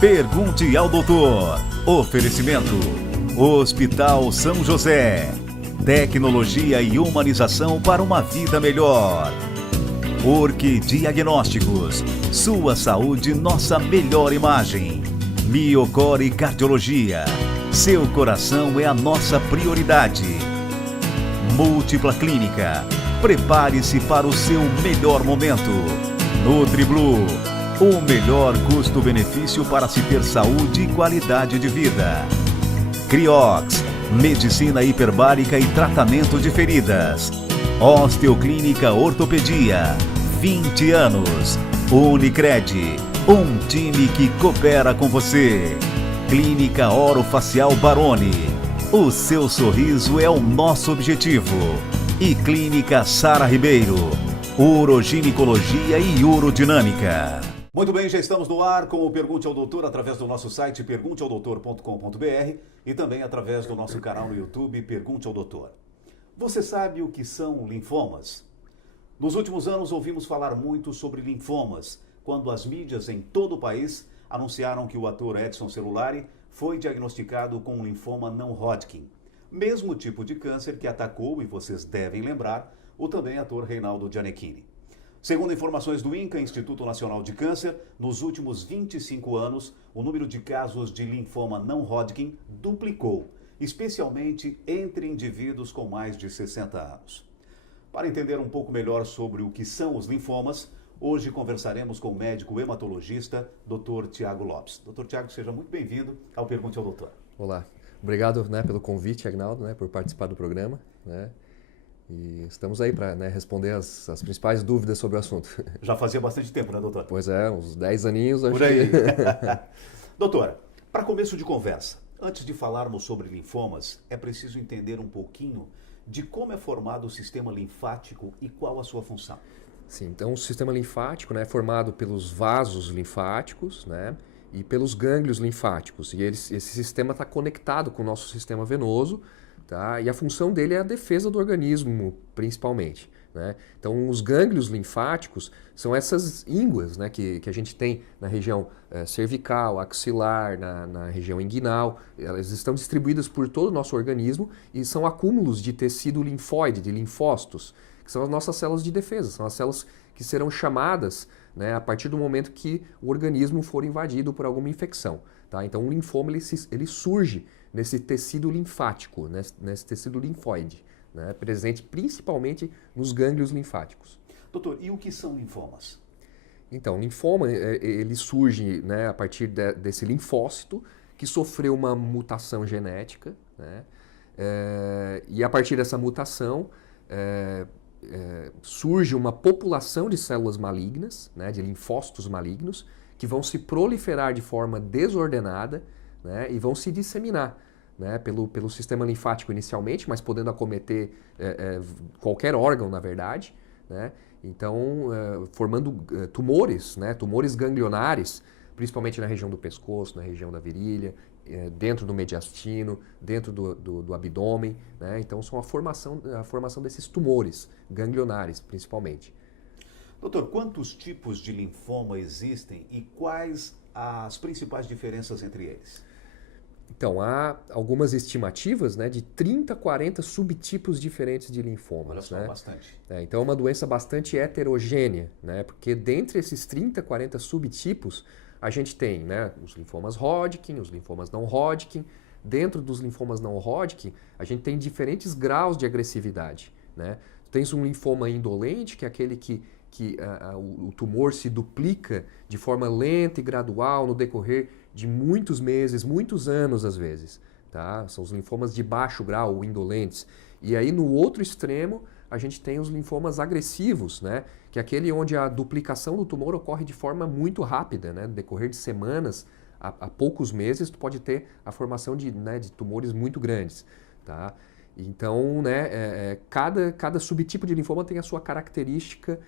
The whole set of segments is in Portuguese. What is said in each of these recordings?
Pergunte ao doutor. Oferecimento: Hospital São José. Tecnologia e humanização para uma vida melhor. Orque Diagnósticos. Sua saúde, nossa melhor imagem. Miocore Cardiologia. Seu coração é a nossa prioridade. Múltipla Clínica. Prepare-se para o seu melhor momento. NutriBlue. O melhor custo-benefício para se ter saúde e qualidade de vida. Criox. Medicina hiperbárica e tratamento de feridas. Osteoclínica Ortopedia. 20 anos. Unicred. Um time que coopera com você. Clínica Orofacial Baroni. O seu sorriso é o nosso objetivo. E Clínica Sara Ribeiro. Uroginecologia e Urodinâmica. Muito bem, já estamos no ar com o Pergunte ao Doutor através do nosso site pergunteaodoutor.com.br e também através do nosso canal no YouTube Pergunte ao Doutor. Você sabe o que são linfomas? Nos últimos anos ouvimos falar muito sobre linfomas, quando as mídias em todo o país anunciaram que o ator Edson Celulari foi diagnosticado com um linfoma não Hodgkin, mesmo tipo de câncer que atacou, e vocês devem lembrar, o também ator Reinaldo Gianecchini. Segundo informações do INCA, Instituto Nacional de Câncer, nos últimos 25 anos, o número de casos de linfoma não Hodgkin duplicou, especialmente entre indivíduos com mais de 60 anos. Para entender um pouco melhor sobre o que são os linfomas, hoje conversaremos com o médico hematologista, Dr. Tiago Lopes. Dr. Tiago, seja muito bem-vindo ao Pergunte ao Doutor. Olá, obrigado pelo convite, Agnaldo, por participar do programa. E estamos aí para responder as principais dúvidas sobre o assunto. Já fazia bastante tempo, né, doutor? Pois é, uns 10 aninhos, acho por aí. que... Doutora, para começo de conversa, antes de falarmos sobre linfomas, é preciso entender um pouquinho de como é formado o sistema linfático e qual a sua função. Sim, então o sistema linfático é formado pelos vasos linfáticos, e pelos gânglios linfáticos. E esse sistema está conectado com o nosso sistema venoso, tá? E a função dele é a defesa do organismo, principalmente. Então, os gânglios linfáticos são essas ínguas que a gente tem na região cervical, axilar, na região inguinal. Elas estão distribuídas por todo o nosso organismo e são acúmulos de tecido linfóide, de linfócitos, que são as nossas células de defesa, são as células que serão chamadas a partir do momento que o organismo for invadido por alguma infecção. Tá? Então, o linfoma ele surge nesse tecido linfático, nesse tecido linfóide, presente principalmente nos gânglios linfáticos. Doutor, e o que são linfomas? Então, o linfoma ele surge a partir desse linfócito que sofreu uma mutação genética, e a partir dessa mutação surge uma população de células malignas, de linfócitos malignos, que vão se proliferar de forma desordenada, e vão se disseminar pelo sistema linfático inicialmente, mas podendo acometer qualquer órgão, na verdade. Então, formando tumores, tumores ganglionares, principalmente na região do pescoço, na região da virilha, dentro do mediastino, dentro do abdômen. Então, são a formação desses tumores ganglionares, principalmente. Doutor, quantos tipos de linfoma existem e quais as principais diferenças entre eles? Então, há algumas estimativas de 30 a 40 subtipos diferentes de linfomas. Olha só, bastante. Então, é uma doença bastante heterogênea, porque dentre esses 30 a 40 subtipos, a gente tem os linfomas Hodgkin, os linfomas não Hodgkin. Dentro dos linfomas não Hodgkin, a gente tem diferentes graus de agressividade. Tens um linfoma indolente, que é aquele que o tumor se duplica de forma lenta e gradual no decorrer de muitos meses, muitos anos às vezes. Tá? São os linfomas de baixo grau, ou indolentes. E aí no outro extremo a gente tem os linfomas agressivos, que é aquele onde a duplicação do tumor ocorre de forma muito rápida, no decorrer de semanas a poucos meses tu pode ter a formação de tumores muito grandes. Tá? Então, cada subtipo de linfoma tem a sua característica,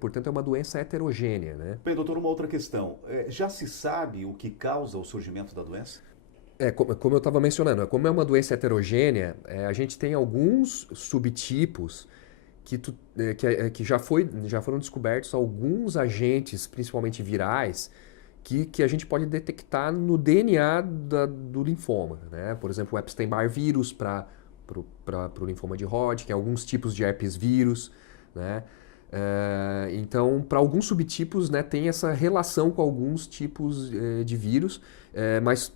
portanto é uma doença heterogênea. Bem, doutor, uma outra questão. Já se sabe o que causa o surgimento da doença? Como eu estava mencionando, como é uma doença heterogênea, a gente tem alguns subtipos que já foram descobertos alguns agentes, principalmente virais, que a gente pode detectar no DNA do linfoma, né? Por exemplo, o Epstein-Barr vírus para o linfoma de Hodgkin, alguns tipos de herpes vírus, né? Então, para alguns subtipos, né, tem essa relação com alguns tipos de vírus, mas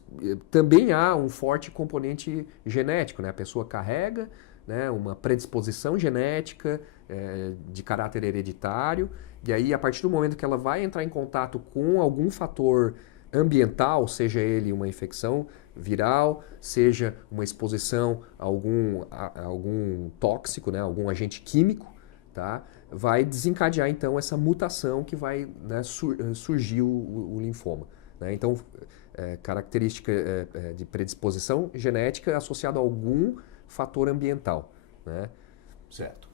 também há um forte componente genético, né? A pessoa carrega, né, uma predisposição genética de caráter hereditário, e aí a partir do momento que ela vai entrar em contato com algum fator ambiental, seja ele uma infecção viral, seja uma exposição a algum tóxico, né, algum agente químico, tá? Vai desencadear então essa mutação que vai, né, surgir o linfoma, né? Então, característica de predisposição genética associada a algum fator ambiental, né? Certo.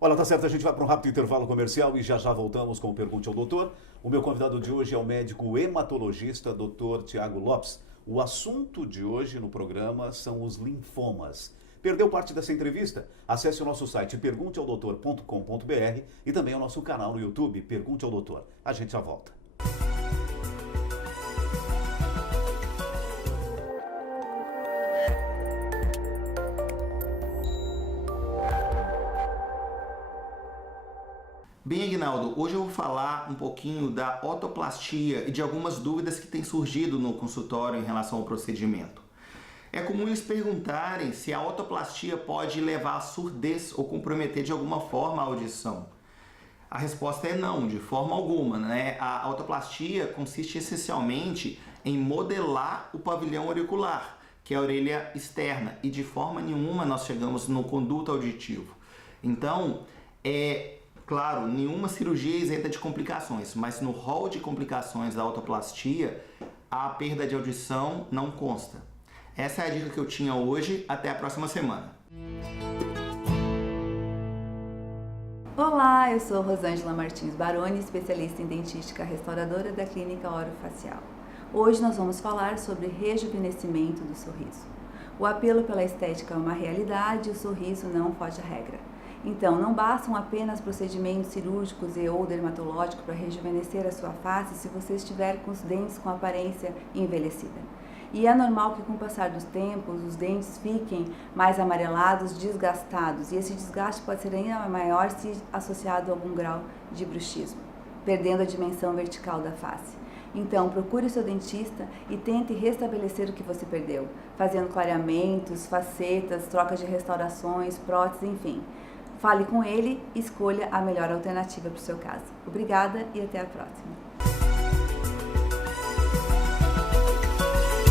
Olha, tá certo, a gente vai para um rápido intervalo comercial e já voltamos com o Pergunte ao Doutor. O meu convidado de hoje é o médico hematologista Dr. Tiago Lopes. O assunto de hoje no programa são os linfomas. Perdeu parte dessa entrevista? Acesse o nosso site pergunteaodoutor.com.br e também o nosso canal no YouTube, Pergunte ao Doutor. A gente já volta. Bem, Aguinaldo, hoje eu vou falar um pouquinho da otoplastia e de algumas dúvidas que têm surgido no consultório em relação ao procedimento. É comum eles perguntarem se a otoplastia pode levar à surdez ou comprometer de alguma forma a audição. A resposta é não, de forma alguma, né? A otoplastia consiste essencialmente em modelar o pavilhão auricular, que é a orelha externa, e de forma nenhuma nós chegamos no conduto auditivo. Então, claro, nenhuma cirurgia é isenta de complicações, mas no rol de complicações da otoplastia, a perda de audição não consta. Essa é a dica que eu tinha hoje. Até a próxima semana. Olá, eu sou Rosângela Martins Baroni, especialista em dentística restauradora da Clínica Orofacial. Hoje nós vamos falar sobre rejuvenescimento do sorriso. O apelo pela estética é uma realidade e o sorriso não foge à regra. Então, não bastam apenas procedimentos cirúrgicos e ou dermatológicos para rejuvenescer a sua face se você estiver com os dentes com aparência envelhecida. E é normal que com o passar dos tempos os dentes fiquem mais amarelados, desgastados, e esse desgaste pode ser ainda maior se associado a algum grau de bruxismo, perdendo a dimensão vertical da face. Então, procure o seu dentista e tente restabelecer o que você perdeu, fazendo clareamentos, facetas, trocas de restaurações, próteses, enfim. Fale com ele e escolha a melhor alternativa para o seu caso. Obrigada e até a próxima.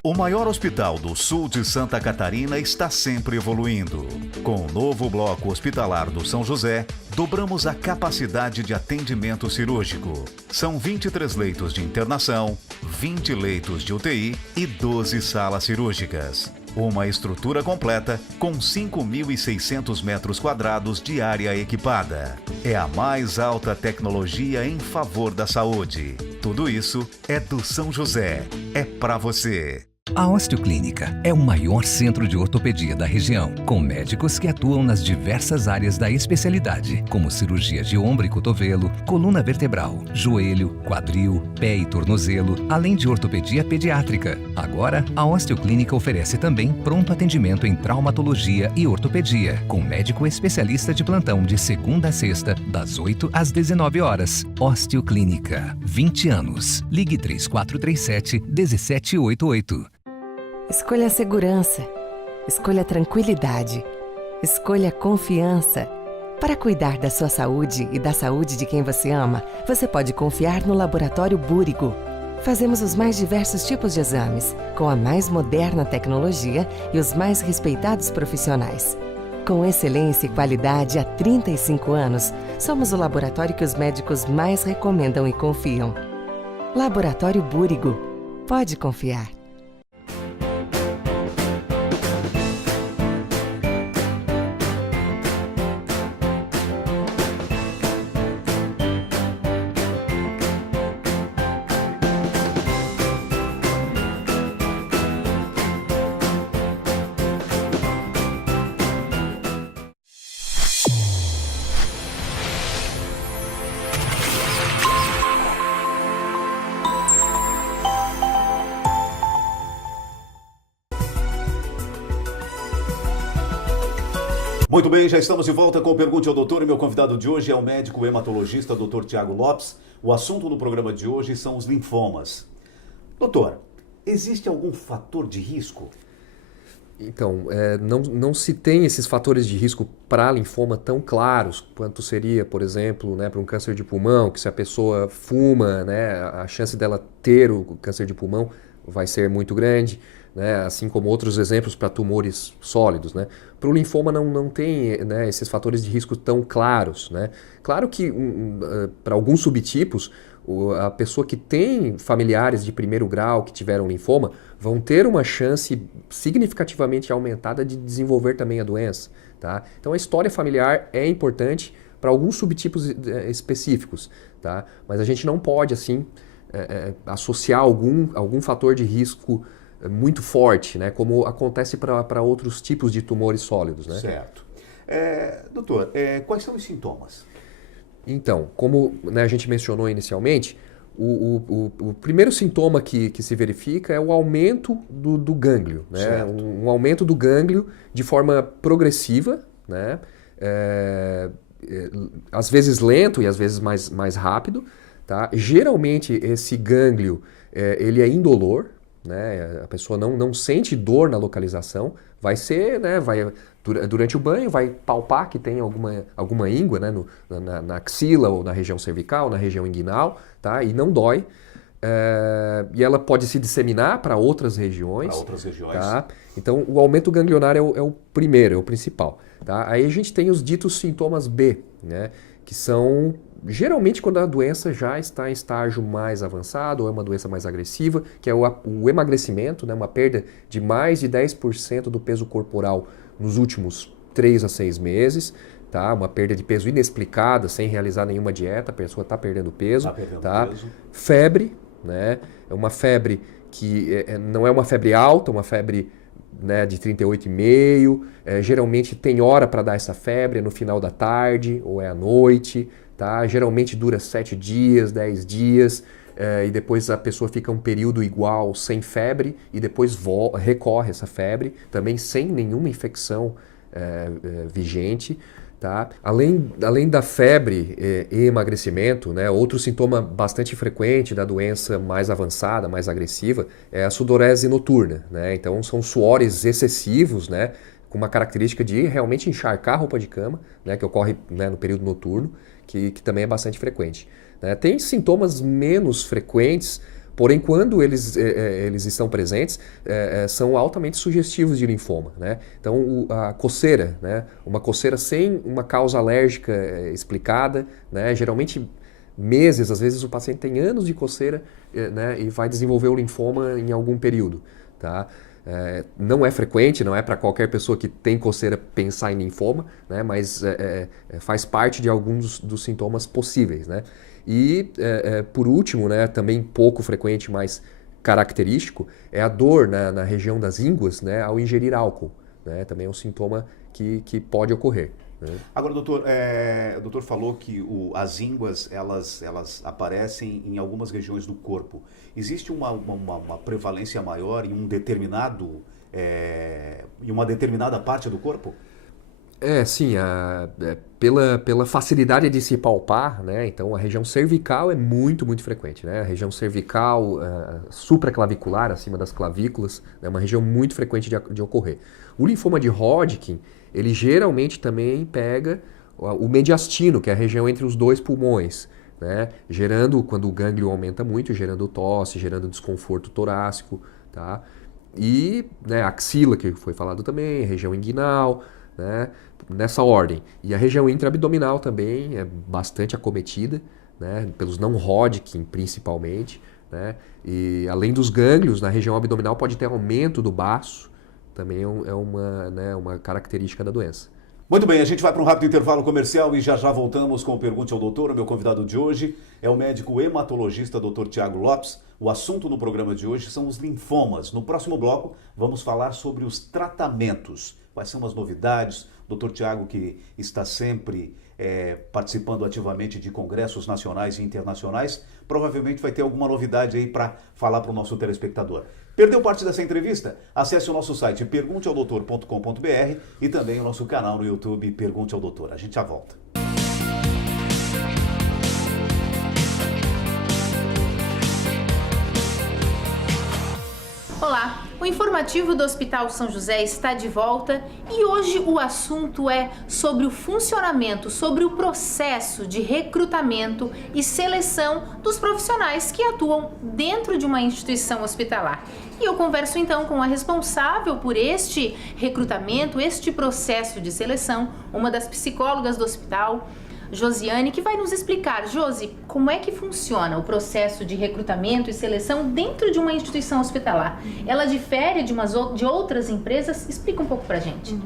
O maior hospital do sul de Santa Catarina está sempre evoluindo. Com o novo bloco hospitalar do São José, dobramos a capacidade de atendimento cirúrgico. São 23 leitos de internação, 20 leitos de UTI e 12 salas cirúrgicas. Uma estrutura completa com 5.600 metros quadrados de área equipada. É a mais alta tecnologia em favor da saúde. Tudo isso é do São José. É pra você. A Osteoclínica é o maior centro de ortopedia da região, com médicos que atuam nas diversas áreas da especialidade, como cirurgia de ombro e cotovelo, coluna vertebral, joelho, quadril, pé e tornozelo, além de ortopedia pediátrica. Agora, a Osteoclínica oferece também pronto atendimento em traumatologia e ortopedia, com médico especialista de plantão de segunda a sexta, das 8 às 19 horas. Osteoclínica, 20 anos. Ligue 3437-1788. Escolha a segurança, escolha a tranquilidade, escolha a confiança. Para cuidar da sua saúde e da saúde de quem você ama, você pode confiar no Laboratório Búrigo. Fazemos os mais diversos tipos de exames, com a mais moderna tecnologia e os mais respeitados profissionais. Com excelência e qualidade há 35 anos, somos o laboratório que os médicos mais recomendam e confiam. Laboratório Búrigo. Pode confiar. Muito bem, já estamos de volta com o Pergunte ao Doutor e meu convidado de hoje é o médico hematologista Dr. Tiago Lopes. O assunto do programa de hoje são os linfomas. Doutor, existe algum fator de risco? Então, não se tem esses fatores de risco para linfoma tão claros quanto seria, por exemplo, né, para um câncer de pulmão, que se a pessoa fuma, né, a chance dela ter o câncer de pulmão vai ser muito grande, né, assim como outros exemplos para tumores sólidos. Né. Para o linfoma não tem, né, esses fatores de risco tão claros. Né. Claro que para alguns subtipos, a pessoa que tem familiares de primeiro grau que tiveram linfoma vão ter uma chance significativamente aumentada de desenvolver também a doença. Tá? Então a história familiar é importante para alguns subtipos específicos, tá? Mas a gente não pode assim associar algum fator de risco muito forte, né? Como acontece para outros tipos de tumores sólidos. Né? Certo. Doutor, quais são os sintomas? Então, como, né, a gente mencionou inicialmente, o primeiro sintoma que se verifica é o aumento do gânglio. Né? Um aumento do gânglio de forma progressiva, né? Às vezes lento e às vezes mais rápido. Tá? Geralmente esse gânglio ele é indolor, né? A pessoa não sente dor na localização, vai ser, né, durante o banho vai palpar que tem alguma íngua, né, na axila ou na região cervical, na região inguinal, tá? E não dói. E ela pode se disseminar para outras regiões. Para outras regiões. Tá? Então o aumento ganglionar é o primeiro, é o principal. Tá? Aí a gente tem os ditos sintomas B, né, que são geralmente quando a doença já está em estágio mais avançado ou é uma doença mais agressiva, que é o emagrecimento, né, uma perda de mais de 10% do peso corporal nos últimos 3 a 6 meses, tá? Uma perda de peso inexplicada, sem realizar nenhuma dieta, a pessoa está perdendo peso. Peso. Febre, né? É uma febre que não é uma febre alta, uma febre, né, de 38,5, geralmente tem hora para dar essa febre, é no final da tarde ou é à noite, tá? Geralmente dura 7 dias, 10 dias, e depois a pessoa fica um período igual sem febre e depois recorre essa febre, também sem nenhuma infecção vigente. Tá? Além da febre e emagrecimento, né, outro sintoma bastante frequente da doença mais avançada, mais agressiva, é a sudorese noturna. Né? Então são suores excessivos, né, com uma característica de realmente encharcar a roupa de cama, né, que ocorre, né, no período noturno, que também é bastante frequente. Né? Tem sintomas menos frequentes, porém quando eles estão presentes, são altamente sugestivos de linfoma. Né? Então a coceira, né? Uma coceira sem uma causa alérgica explicada, né? Geralmente meses, às vezes o paciente tem anos de coceira, né, e vai desenvolver o linfoma em algum período. Tá? Não é frequente, não é para qualquer pessoa que tem coceira pensar em linfoma, né, mas faz parte de alguns dos sintomas possíveis. Né? E, por último, né, também pouco frequente, mas característico, é a dor na região das ínguas, né, ao ingerir álcool. Né? Também é um sintoma que pode ocorrer. Né? Agora, doutor, o doutor falou que as ínguas elas aparecem em algumas regiões do corpo. Existe uma prevalência maior em em uma determinada parte do corpo? Sim, pela facilidade de se palpar, né? Então a região cervical é muito frequente, né? A região cervical supraclavicular, acima das clavículas, é uma região muito frequente de ocorrer. O linfoma de Hodgkin, ele geralmente também pega o mediastino, que é a região entre os dois pulmões, né? Gerando, quando o gânglio aumenta muito, gerando tosse, gerando desconforto torácico, tá? E, né, axila, que foi falado também, região inguinal, né, nessa ordem. E a região intraabdominal também é bastante acometida, né, pelos não Hodgkin principalmente. Né, e além dos gânglios, na região abdominal pode ter aumento do baço, também é uma característica da doença. Muito bem, a gente vai para um rápido intervalo comercial e já voltamos com o Pergunte ao Doutor. O meu convidado de hoje é o médico hematologista Dr. Tiago Lopes. O assunto no programa de hoje são os linfomas. No próximo bloco, vamos falar sobre os tratamentos. Quais são as novidades? Dr. Tiago, que está sempre participando ativamente de congressos nacionais e internacionais, provavelmente vai ter alguma novidade aí para falar para o nosso telespectador. Perdeu parte dessa entrevista? Acesse o nosso site pergunteaodoutor.com.br e também o nosso canal no YouTube Pergunte ao Doutor. A gente já volta. Olá, o informativo do Hospital São José está de volta e hoje o assunto é sobre o funcionamento, sobre o processo de recrutamento e seleção dos profissionais que atuam dentro de uma instituição hospitalar. E eu converso então com a responsável por este recrutamento, este processo de seleção, uma das psicólogas do hospital, Josiane, que vai nos explicar. Josi, como é que funciona o processo de recrutamento e seleção dentro de uma instituição hospitalar? Ela difere de outras empresas? Explica um pouco pra gente.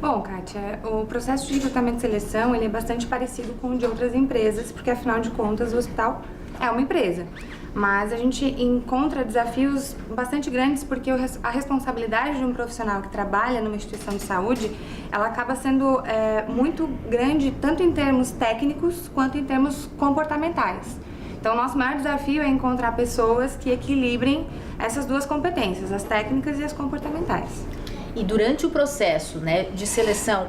Bom, Kátia, o processo de recrutamento e seleção ele é bastante parecido com o de outras empresas, porque afinal de contas o hospital é uma empresa. Mas a gente encontra desafios bastante grandes porque a responsabilidade de um profissional que trabalha numa instituição de saúde, ela acaba sendo muito grande, tanto em termos técnicos quanto em termos comportamentais. Então, o nosso maior desafio é encontrar pessoas que equilibrem essas duas competências, as técnicas e as comportamentais. E durante o processo, né, de seleção,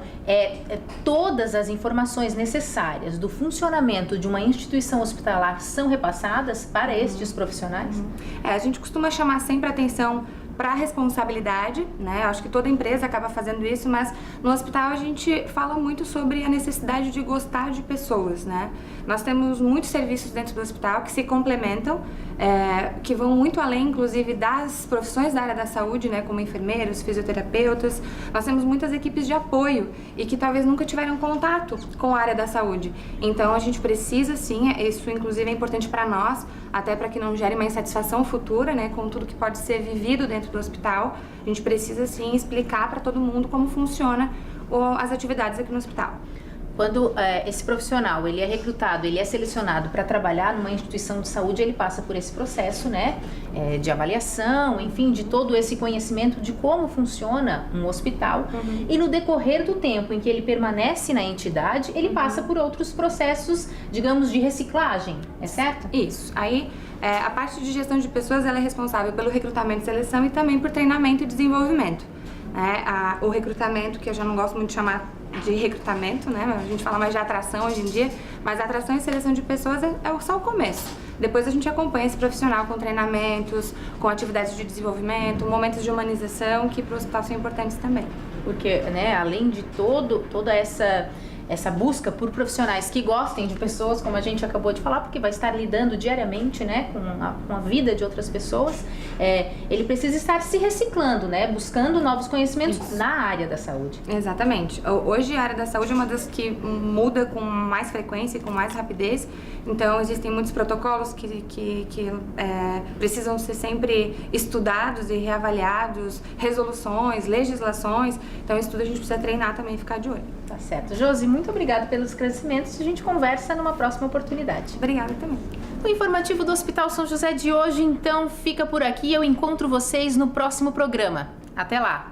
todas as informações necessárias do funcionamento de uma instituição hospitalar são repassadas para estes profissionais? A gente costuma chamar sempre a atenção para a responsabilidade, né? Acho que toda empresa acaba fazendo isso, mas no hospital a gente fala muito sobre a necessidade de gostar de pessoas, né? Nós temos muitos serviços dentro do hospital que se complementam, que vão muito além, inclusive, das profissões da área da saúde, né? Como enfermeiros, fisioterapeutas. Nós temos muitas equipes de apoio e que talvez nunca tiveram contato com a área da saúde. Então, a gente precisa, sim, isso inclusive é importante para nós, até para que não gere uma insatisfação futura, né? Com tudo que pode ser vivido dentro do hospital. A gente precisa, sim, explicar para todo mundo como funciona as atividades aqui no hospital. Quando esse profissional ele é recrutado, ele é selecionado para trabalhar numa instituição de saúde, ele passa por esse processo, né, de avaliação, enfim, de todo esse conhecimento de como funciona um hospital. E no decorrer do tempo em que ele permanece na entidade, ele passa por outros processos, digamos, de reciclagem, é certo? Isso. Aí, a parte de gestão de pessoas, ela é responsável pelo recrutamento e seleção e também por treinamento e desenvolvimento. O recrutamento, que eu já não gosto muito de chamar de recrutamento, né? A gente fala mais de atração hoje em dia, mas a atração e seleção de pessoas é só o começo. Depois a gente acompanha esse profissional com treinamentos, com atividades de desenvolvimento, momentos de humanização, que para o hospital são importantes também. Porque, né, além de toda essa busca por profissionais que gostem de pessoas, como a gente acabou de falar, porque vai estar lidando diariamente, né, com a vida de outras pessoas, ele precisa estar se reciclando, né, buscando novos conhecimentos na área da saúde. Exatamente. Hoje a área da saúde é uma das que muda com mais frequência e com mais rapidez, então existem muitos protocolos que precisam ser sempre estudados e reavaliados, resoluções, legislações, então isso tudo a gente precisa treinar também e ficar de olho. Tá certo. Josi, muito obrigada pelos esclarecimentos. A gente conversa numa próxima oportunidade. Obrigada também. O informativo do Hospital São José de hoje, então, fica por aqui. Eu encontro vocês no próximo programa. Até lá!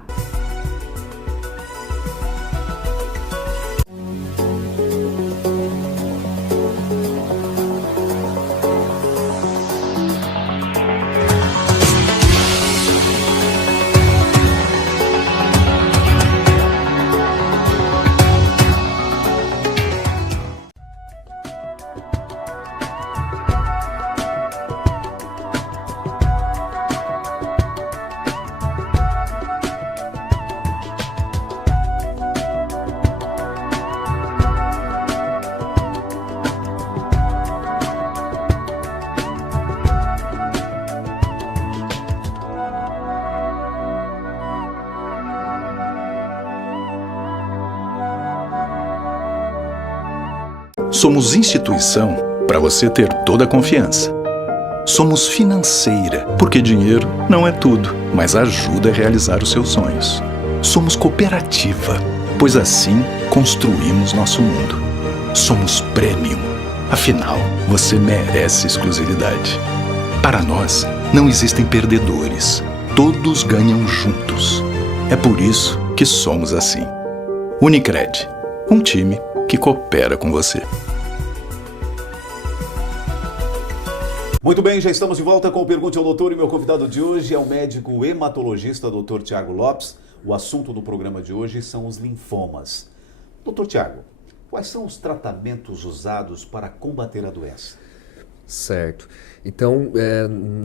Somos instituição para você ter toda a confiança. Somos financeira, porque dinheiro não é tudo, mas ajuda a realizar os seus sonhos. Somos cooperativa, pois assim construímos nosso mundo. Somos premium, afinal, você merece exclusividade. Para nós, não existem perdedores, todos ganham juntos. É por isso que somos assim. Unicred, um time que coopera com você. Muito bem, já estamos de volta com o Pergunte ao Doutor e meu convidado de hoje é o médico hematologista Dr. Tiago Lopes. O assunto do programa de hoje são os linfomas. Dr. Tiago, quais são os tratamentos usados para combater a doença? Certo. Então,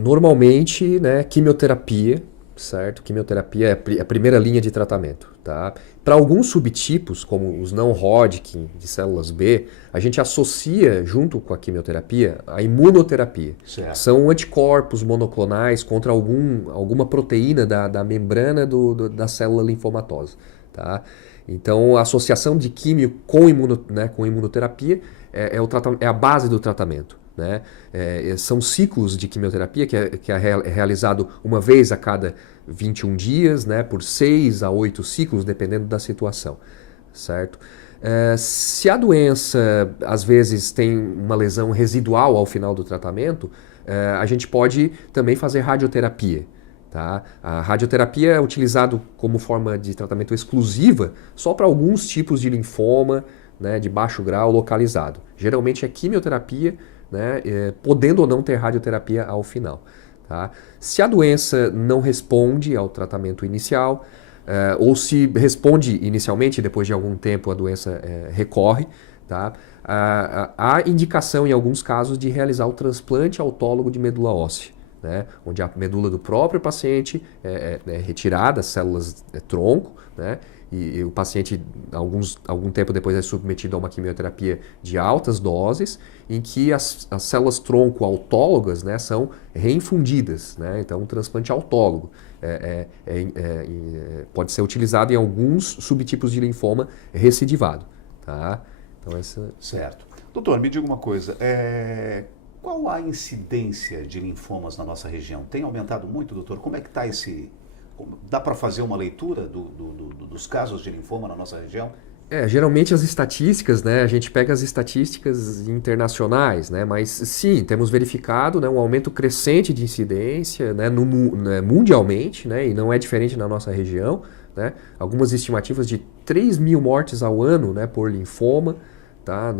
normalmente, né, quimioterapia, certo? Quimioterapia é a primeira linha de tratamento, tá? Para alguns subtipos, como os não Hodgkin de células B, a gente associa, junto com a quimioterapia, a imunoterapia. Certo. São anticorpos monoclonais contra alguma proteína da membrana da célula linfomatosa, tá? Então, a associação de químio com imunoterapia é a base do tratamento. Né? São ciclos de quimioterapia que é realizado uma vez a cada 21 dias, né? Por 6 a 8 ciclos, dependendo da situação, certo? Se a doença, às vezes, tem uma lesão residual ao final do tratamento, a gente pode também fazer radioterapia. Tá? A radioterapia é utilizada como forma de tratamento exclusiva só para alguns tipos de linfoma, né, de baixo grau localizado. Geralmente é quimioterapia, né, podendo ou não ter radioterapia ao final. Tá? Se a doença não responde ao tratamento inicial, ou se responde inicialmente e depois de algum tempo a doença recorre, tá? Há indicação em alguns casos de realizar o transplante autólogo de medula óssea, né? Onde a medula do próprio paciente é retirada, as células tronco, né? E o paciente, algum tempo depois, é submetido a uma quimioterapia de altas doses, em que as células tronco autólogas, né, são reinfundidas. Né? Então, um transplante autólogo pode ser utilizado em alguns subtipos de linfoma recidivado. Tá? Então, Certo. Doutor, me diga uma coisa. Qual a incidência de linfomas na nossa região? Tem aumentado muito, doutor? Como é que está esse... Dá para fazer uma leitura dos casos de linfoma na nossa região? Geralmente as estatísticas, né, a gente pega as estatísticas internacionais, né, mas sim, temos verificado, né, um aumento crescente de incidência, né, mundialmente, né, e não é diferente na nossa região. Né, algumas estimativas de 3 mil mortes ao ano, né, por linfoma, tá,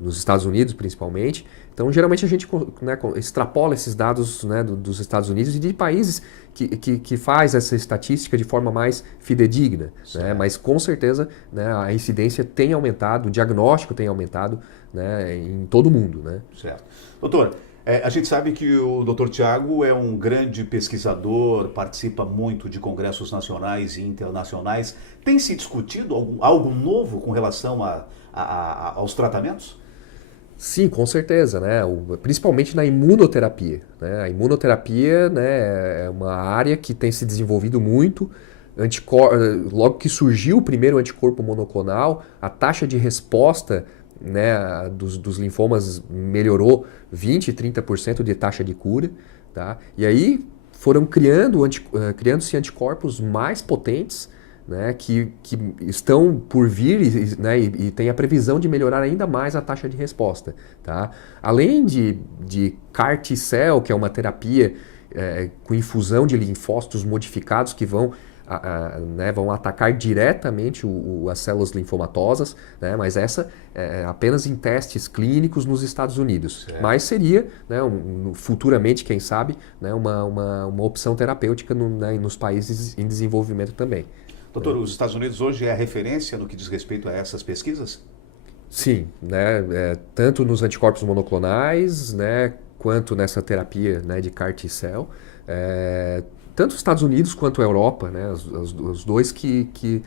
nos Estados Unidos principalmente. Então, geralmente a gente, né, extrapola esses dados, né, dos Estados Unidos e de países que faz essa estatística de forma mais fidedigna. Né, mas com certeza, né, a incidência tem aumentado, o diagnóstico tem aumentado, né, em todo o mundo. Né? Certo. Doutor, a gente sabe que o Dr. Tiago é um grande pesquisador, participa muito de congressos nacionais e internacionais. Tem se discutido algo novo com relação aos tratamentos? Sim, com certeza, né? Principalmente na imunoterapia. Né? A imunoterapia, né, é uma área que tem se desenvolvido muito. Logo que surgiu o primeiro anticorpo monoclonal, a taxa de resposta, né, dos linfomas melhorou 20%, 30% de taxa de cura. Tá? E aí foram criando-se anticorpos mais potentes, né, que estão por vir, né, e tem a previsão de melhorar ainda mais a taxa de resposta. Tá? Além de CAR T-cell, que é uma terapia com infusão de linfócitos modificados que vão atacar diretamente as células linfomatosas, né, mas essa é apenas em testes clínicos nos Estados Unidos. Certo. Mas seria, né, futuramente, quem sabe, né, uma opção terapêutica nos países em desenvolvimento também. Doutor, os Estados Unidos hoje é a referência no que diz respeito a essas pesquisas? Sim, né, tanto nos anticorpos monoclonais, né, quanto nessa terapia, né, de CAR T-cell. Tanto os Estados Unidos quanto a Europa, né, os dois que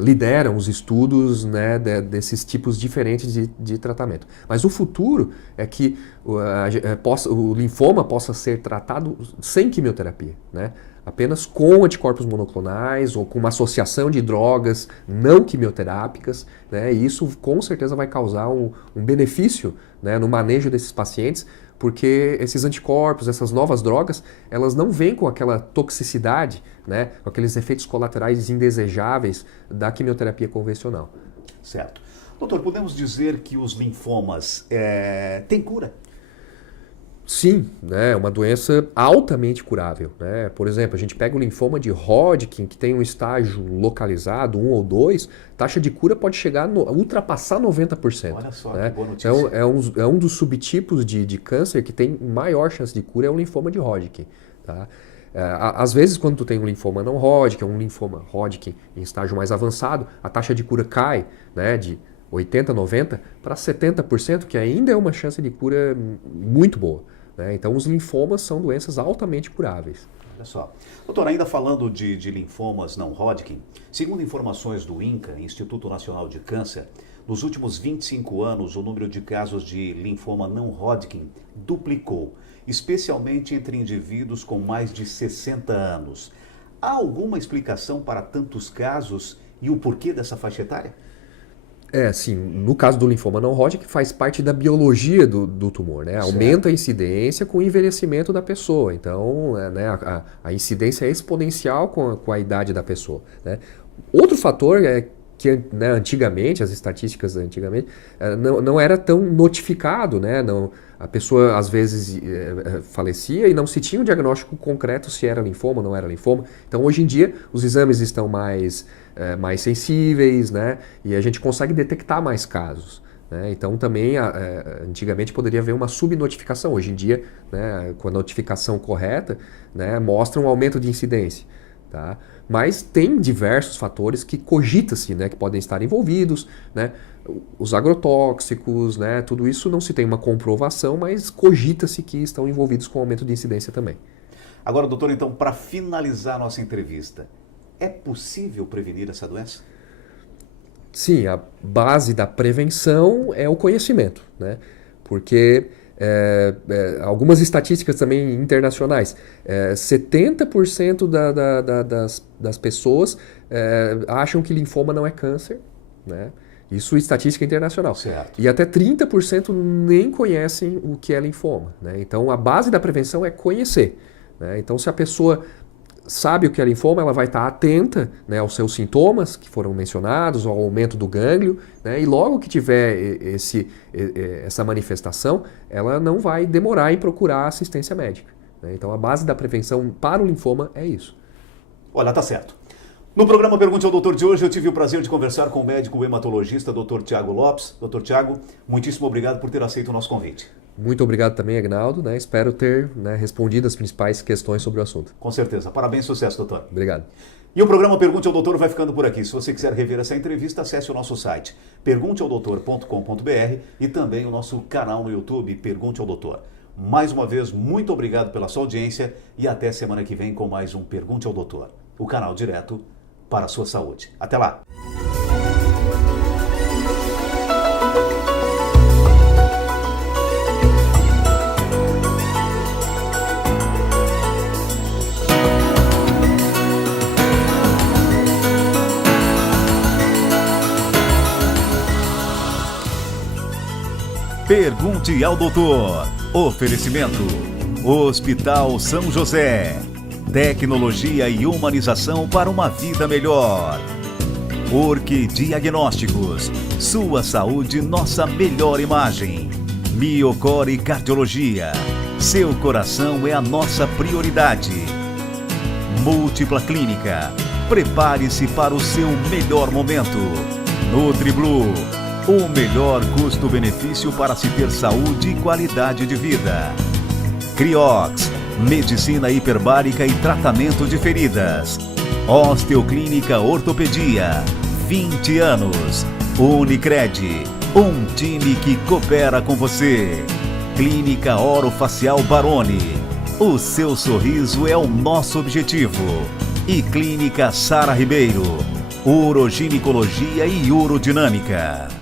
lideram os estudos, né, desses tipos diferentes de tratamento. Mas o futuro é que o linfoma possa ser tratado sem quimioterapia, né? Apenas com anticorpos monoclonais ou com uma associação de drogas não quimioterápicas, né? E isso com certeza vai causar um benefício, né, no manejo desses pacientes, porque esses anticorpos, essas novas drogas, elas não vêm com aquela toxicidade, né, com aqueles efeitos colaterais indesejáveis da quimioterapia convencional. Certo. Doutor, podemos dizer que os linfomas têm cura? Sim, né? É uma doença altamente curável, né? Por exemplo, a gente pega o linfoma de Hodgkin, que tem um estágio localizado, 1 ou 2, taxa de cura pode chegar a ultrapassar 90%. Olha só, né? que boa notícia. Então, é um dos subtipos de câncer que tem maior chance de cura, é o linfoma de Hodgkin, tá? Às vezes, quando tu tem um linfoma não Hodgkin, um linfoma Hodgkin em estágio mais avançado, a taxa de cura cai, né, de 80%, 90% para 70%, que ainda é uma chance de cura muito boa. Né? Então, os linfomas são doenças altamente curáveis. Olha só. Doutor, ainda falando de linfomas não Hodgkin, segundo informações do INCA, Instituto Nacional de Câncer, nos últimos 25 anos, o número de casos de linfoma não Hodgkin duplicou, especialmente entre indivíduos com mais de 60 anos. Há alguma explicação para tantos casos e o porquê dessa faixa etária? Sim. No caso do linfoma não Hodgkin, faz parte da biologia do tumor, né? Aumenta a incidência com o envelhecimento da pessoa. Então, né, a incidência é exponencial com a idade da pessoa, né? Outro fator é que, né, antigamente, as estatísticas antigamente, não era tão notificado, né? A pessoa, às vezes, falecia e não se tinha um diagnóstico concreto se era linfoma ou não era linfoma. Então, hoje em dia, os exames estão mais sensíveis, né? E a gente consegue detectar mais casos. Né? Então, também, antigamente, poderia haver uma subnotificação. Hoje em dia, né, com a notificação correta, né, mostra um aumento de incidência. Tá? Mas tem diversos fatores que cogita-se, né, que podem estar envolvidos, né? Os agrotóxicos, né? Tudo isso não se tem uma comprovação, mas cogita-se que estão envolvidos com aumento de incidência também. Agora, doutor, então, para finalizar nossa entrevista, é possível prevenir essa doença? Sim, a base da prevenção é o conhecimento, né? Porque algumas estatísticas também internacionais, 70% das pessoas acham que linfoma não é câncer, né? Isso é estatística internacional. Certo. E até 30% nem conhecem o que é linfoma, né? Então, a base da prevenção é conhecer, né? Então, se a pessoa sabe o que é linfoma, ela vai estar atenta, né, aos seus sintomas que foram mencionados, ao aumento do gânglio, né, e logo que tiver essa manifestação, ela não vai demorar em procurar assistência médica. Né? Então, a base da prevenção para o linfoma é isso. Olha, tá certo. No programa Pergunte ao Doutor de hoje, eu tive o prazer de conversar com o médico hematologista Dr. Tiago Lopes. Dr. Tiago, muitíssimo obrigado por ter aceito o nosso convite. Muito obrigado também, Agnaldo. Né? Espero ter, né, respondido as principais questões sobre o assunto. Com certeza. Parabéns e sucesso, doutor. Obrigado. E o programa Pergunte ao Doutor vai ficando por aqui. Se você quiser rever essa entrevista, acesse o nosso site pergunteaodoutor.com.br e também o nosso canal no YouTube, Pergunte ao Doutor. Mais uma vez, muito obrigado pela sua audiência e até semana que vem com mais um Pergunte ao Doutor, o canal direto para a sua saúde. Até lá! Pergunte ao Doutor. Oferecimento: Hospital São José. Tecnologia e humanização para uma vida melhor. Orc Diagnósticos. Sua saúde, nossa melhor imagem. Miocore Cardiologia. Seu coração é a nossa prioridade. Múltipla Clínica. Prepare-se para o seu melhor momento. NutriBlue. O melhor custo-benefício para se ter saúde e qualidade de vida. Criox, medicina hiperbárica e tratamento de feridas. Osteoclínica Ortopedia, 20 anos. Unicred, um time que coopera com você. Clínica Orofacial Baroni, o seu sorriso é o nosso objetivo. E Clínica Sara Ribeiro, Uroginecologia e Urodinâmica.